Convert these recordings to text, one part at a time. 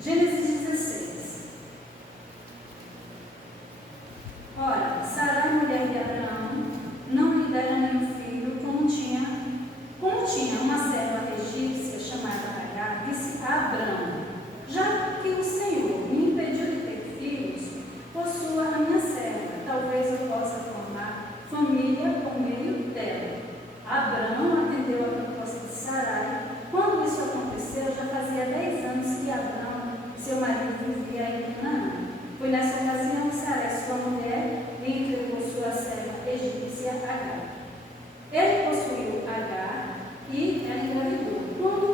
Gênesis 16. Ora, Sarai, mulher de Abraão, não lhe dera nenhum filho, como tinha uma serva egípcia chamada Agar, disse a Abraão: já que o Senhor me impediu de ter filhos, possua a minha serva, talvez eu possa formar família por meio dela. Abraão atendeu a proposta de Sarai. Quando isso aconteceu, já fazia 10 anos que Abraão, seu marido, vivia em Canaã. Foi nessa ocasião que Sarai, sua mulher, lhe entregou sua serva egípcia Agar. Ele possuiu Agar e ela engravidou. Quando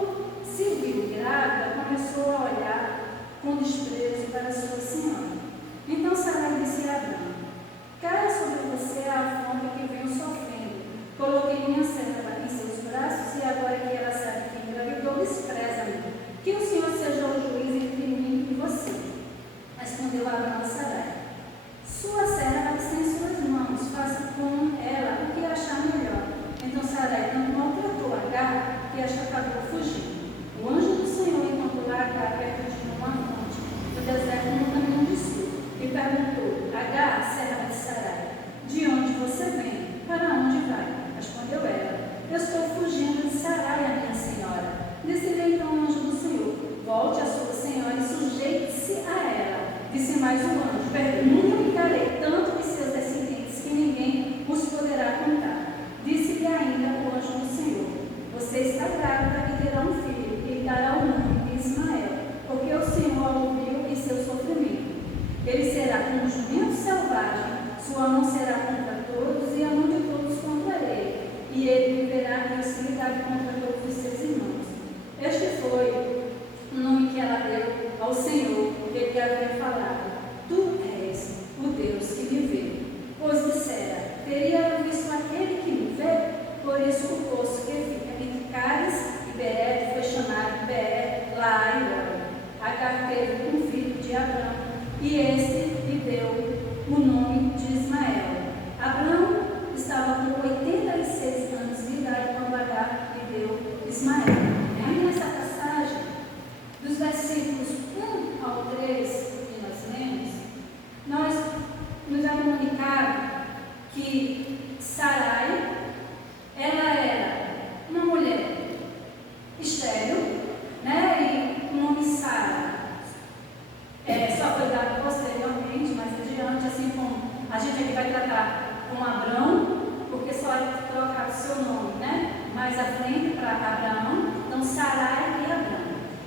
se viu grávida, começou a olhar com desprezo para sua senhora. Então Sarai disse a Abraão: caia sobre você a afronta que venho sofrendo. Coloquei minha serva em seus braços e agora que ela sabe que engravidou, despreza-me. Que o Senhor seja o juiz entre mim e você. Respondeu Abraão a Sarai: sua serva está em suas mãos, faça com ela o que achar melhor. Então Sarai tanto maltratou Agar que esta acabou fugindo. O anjo do Senhor encontrou Agar perto de uma fonte do deserto no caminho do sul e perguntou: Agar, serva de Sarai, de onde você vem? Para onde vai? Respondeu ela: eu estou fugindo de Sarai, a minha senhora. Disse-lhe então o anjo do Senhor: volte a sua senhora e sujeite-se a ela. Disse mais o anjo: nunca ficarei tanto de seus descendentes que ninguém os poderá contar. Disse-lhe ainda o anjo do Senhor: você está grávida e terá um filho, e lhe dará o nome de Ismael, porque o Senhor a ouviu em seu sofrimento. Ele será como um jumento selvagem, sua mão será contra todos e a mão de todos contra ele, e ele viverá em hostilidade contra todos os seus irmãos. Este foi o nome que ela deu ao Senhor, que ele havia falado: tu és o Deus que me vê. Pois dissera: teria eu visto aquele que me vê? Por isso o poço que fica entre Cádiz e Bered foi chamado Bered Laai. Agar teve um filho de Abrão, e este lhe deu o nome de Ismael. Abrão estava com 86 anos de idade quando Agar lhe deu Ismael. É nessa passagem, dos versículos 1 ao 3 que nós lemos, nós nos é comunicado que Sarai, ela era uma mulher estéril, né? E o nome Sara só foi dado posteriormente, mais adiante, assim como a gente aqui vai tratar com Abrão, porque só vai trocar o seu nome, né? Mais à frente para Abraão. Então Sarai e Abrão.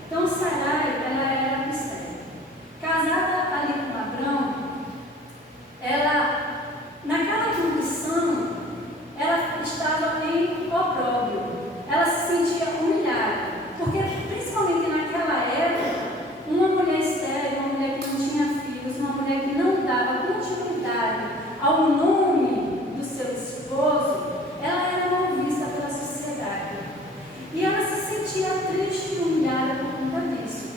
Então Sarai, ela era estéril. Casada ali com Abrão, ela, naquela condição, ela estava em opróbrio, ela se sentia humilhada, porque principalmente naquela época, uma mulher estéril, uma mulher que não tinha filhos, uma mulher que não dava continuidade ao nome do seu esposo, ela era mal vista pela sociedade. E ela se sentia triste e humilhada por conta disso.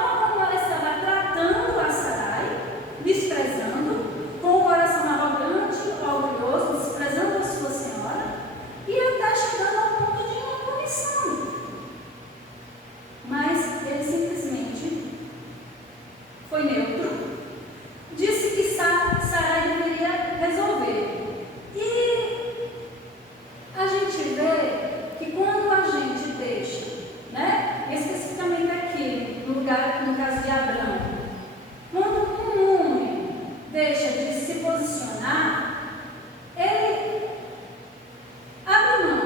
forma como ela estava tratando a Sarai, desprezando, com o coração arrogante, orgulhoso, desprezando a sua senhora, e até chegando ao ponto de uma punição. Mas ele simplesmente foi neutro, disse que Sarai deveria resolver. E a gente vê que quando a gente deixa, né, especificamente aqui, no caso de Abraão, quando um homem deixa de se posicionar, ele abre mão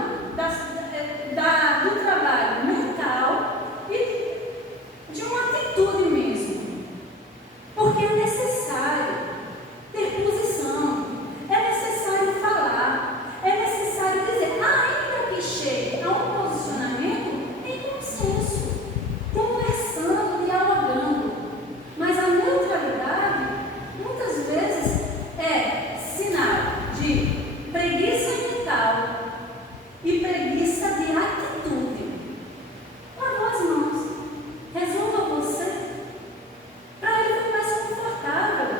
do trabalho mental e de uma atitude mesmo, porque é necessário ter posição, é necessário falar, é necessário dizer, ainda que chegue a um posicionamento em consenso, conversando, dialogando. Mas a neutralidade, muitas vezes, é sinal de preguiça mental e preguiça de atitude. Lavou as mãos, resolva você, para ele ficar mais confortável.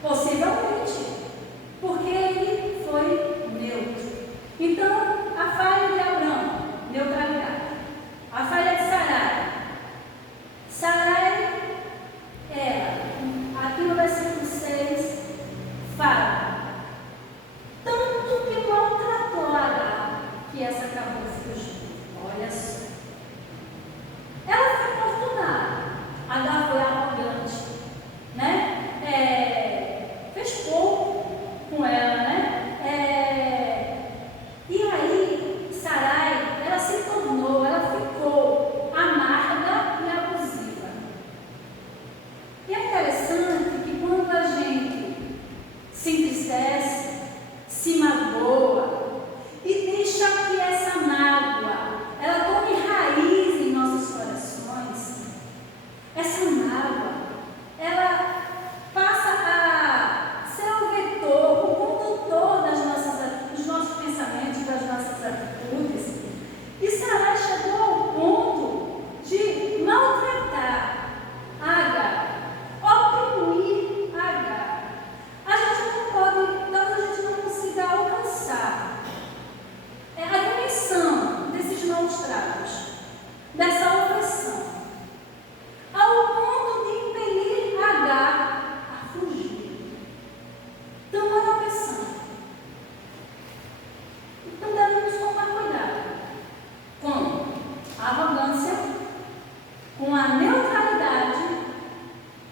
Possivelmente, porque ele foi neutro. Então, a falha de Abraão, neutralidade. A falha de Sarai. Sarai era, aqui no versículo 6, fala, tanto que maltratou Agar, que essa acabou fugindo. Olha só. Ela foi importunada. Agar foi arrogante, né? Fez pouco com ela, né? E aí, Sarai, ela se tornou, ela ficou amarga e abusiva. E é interessante que quando a gente se entristece, se magoa e deixa que essa mágoa, ela tome raiz em nossos corações, essa mágoa, ela passa a ser o vetor, o condutor dos nossos pensamentos, das nossas atitudes. E Sarai chegou ao ponto de maltratar Agar, oprimir Agar. A gente não pode, talvez a gente não consiga alcançar a dimensão desses maus tratos, dessa opressão, ao ponto de impelir Agar a fugir. Então, é uma opressão. Então, devemos tomar cuidado com a arrogância, com a neutralidade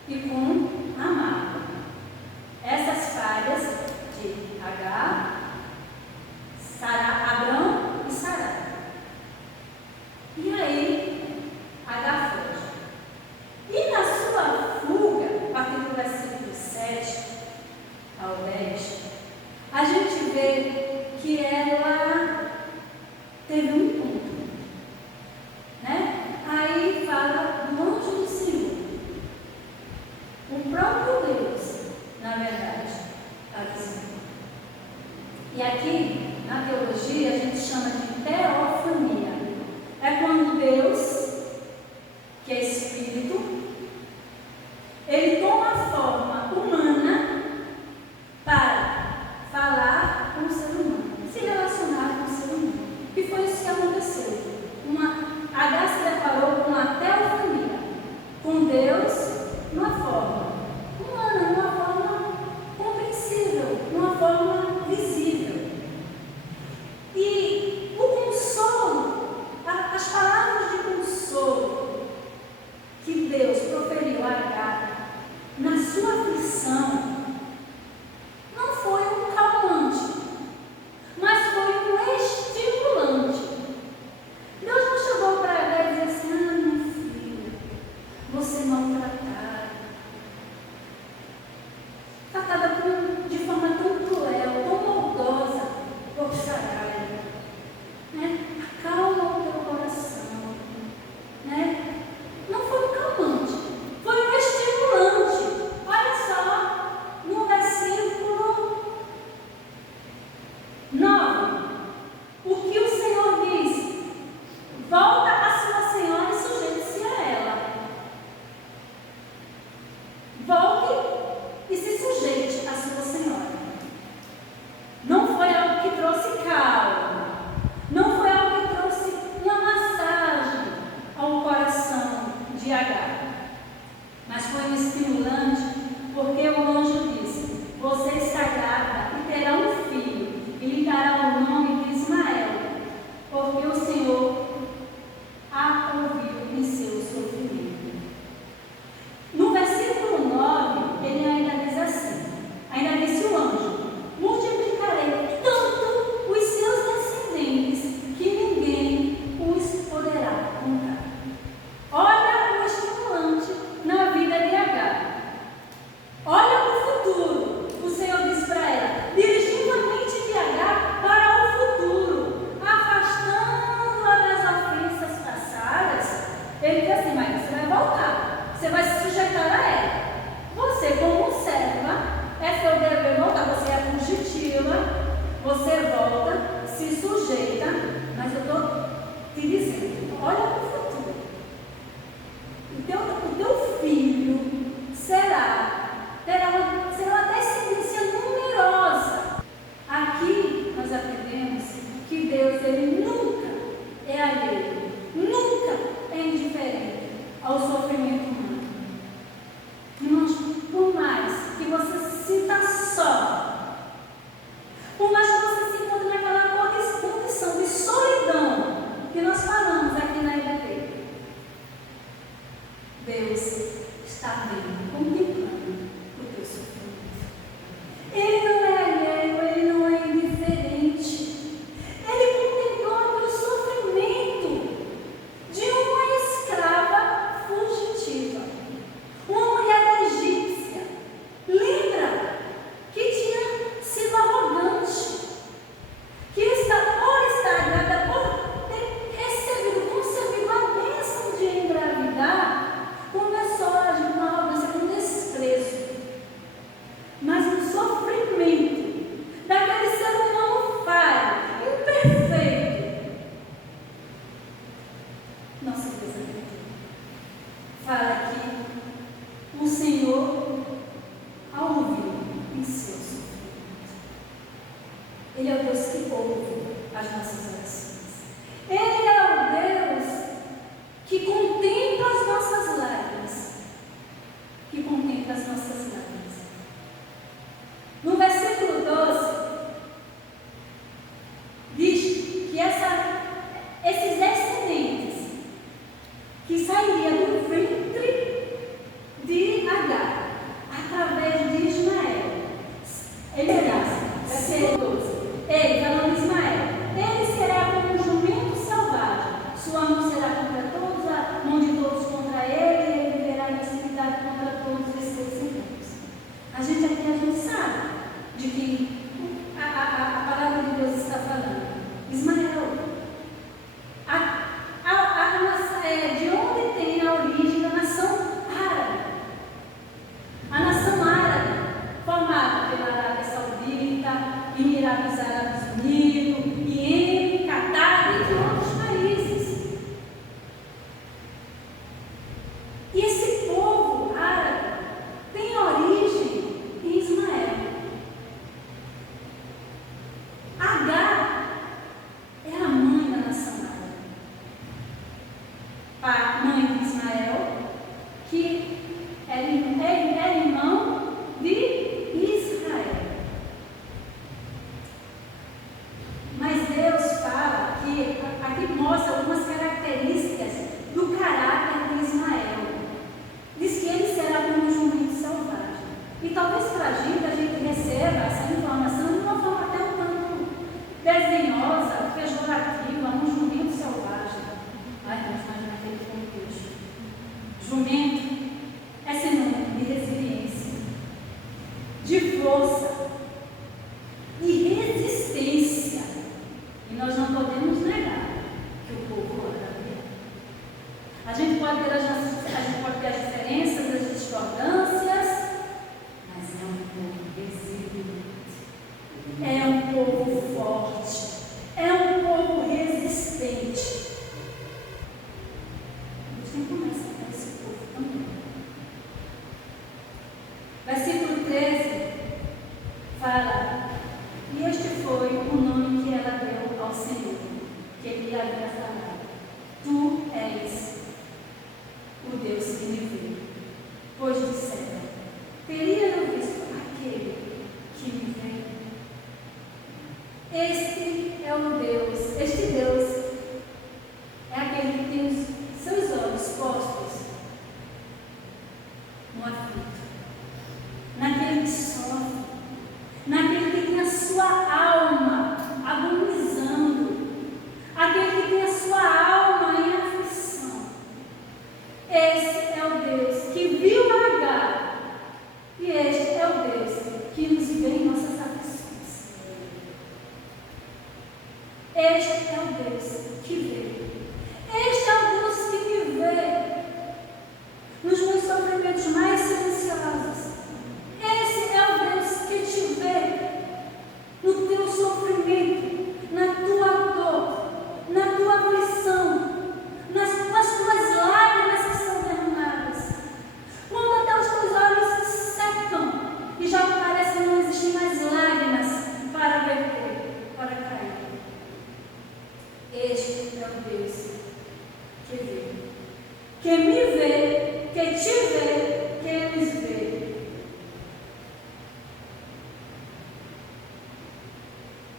e com a mágoa. Essas falhas de Agar, Abrão e Sarai. E aí, Agar foge. E na sua fuga, a partir do versículo 7 ao 10, a gente vê que ela teve um encontro, né? Aí fala do anjo do Senhor. Ele diz assim: mas você vai voltar, você vai se sujeitar a ela. Você, como serva, é seu dever voltar. Você é fugitiva, você volta, se sujeita, mas eu estou te dizendo: olha para o futuro. O teu filho terá uma descendência numerosa. Aqui nós aprendemos que Deus, ele nunca é alheio, nunca é indiferente ao sofrimento humano. Irmãos, por mais que você se sinta só, por mais que você se encontre naquela condição de solidão que nós falamos aqui na IBT, Deus está vendo, contemplando o teu sofrimento. Ele não é alheio, ele não é indiferente. Ele contemplou o teu sofrimento de uma escrava fugitiva, uma mulher egípcia. Lembra que tinha sido arrogante, que por estar grávida, por ter concebido a bênção de engravidar, começou a agir com arrogância, com desprezo. Mas no sofrimento daquele ser humano falho, imperfeito, nossa Deus fala que o Senhor a ouviu em seu sofrimento. Ele é o Deus que ouve as nossas orações. Ele é o Deus que contempla as nossas lágrimas. Que contempla as nossas lágrimas. No versículo 12, diz que esses descendentes que sairiam do ventre de Agar, através de Ismael, versículo 12, ele, falando de Ismael, ele será como um jumento selvagem, sua mão será contra todos, a mão de todos contra ele, e ele viverá em hostilidade contra todos os seus irmãos. A gente sabe de que a palavra de Deus está falando. Ismael, de onde tem a origem da nação árabe? A nação árabe, formada pela Arábia Saudita, Emirados Árabes Unidos, Iêmen, Catar e outros países. E esse povo árabe tem origem em Ismael. Agar é a mãe da nação árabe, a mãe de Ismael, que era irmão de Israel. Mas Deus fala que aqui mostra algumas características do caráter de Ismael. Diz que ele será como um jumento selvagem. E talvez para a gente receba essa informação de uma forma até um tanto desdenhosa, pejorativa, um jumento selvagem. Ai, Deus, imagina aquele contexto. Jumento é sinônimo de resiliência, de força, de resistência. E nós não podemos negar que o povo árabe. A gente pode ter as diferenças, as discordâncias, mas é um povo resiliente, é um povo forte, é um povo resistente. A gente começa com esse povo também. Versículo 13 fala: e este foi o nome que ela deu ao Senhor, que ele havia falado: tu és que me vê, que te vê, que nos vê.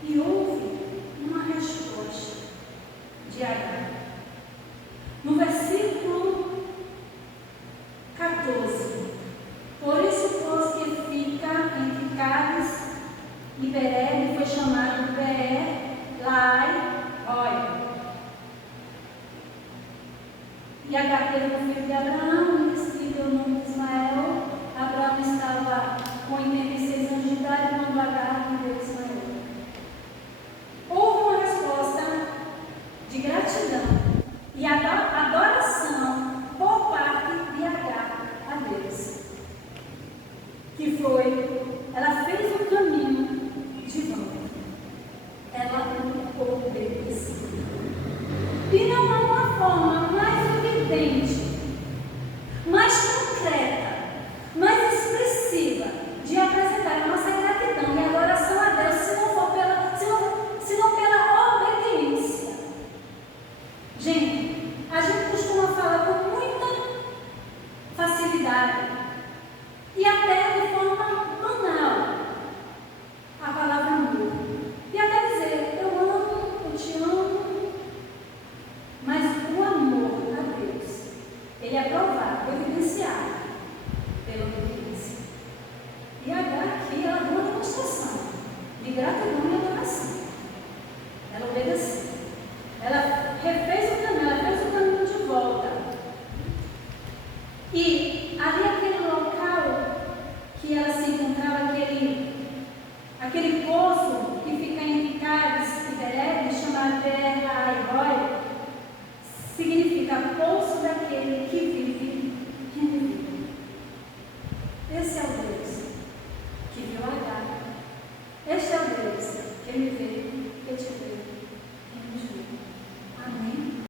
E houve uma resposta de Agar. No versículo 14. Por isso, pois que fica entre Cádiz e Beré, foi chamado Beré Lai Roi. E Agar teve um filho de Abraão, e lhe deu o nome de Ismael. Abraão estava com 86 anos de idade quando Agar lhe deu Ismael. Houve uma resposta de gratidão. E Agar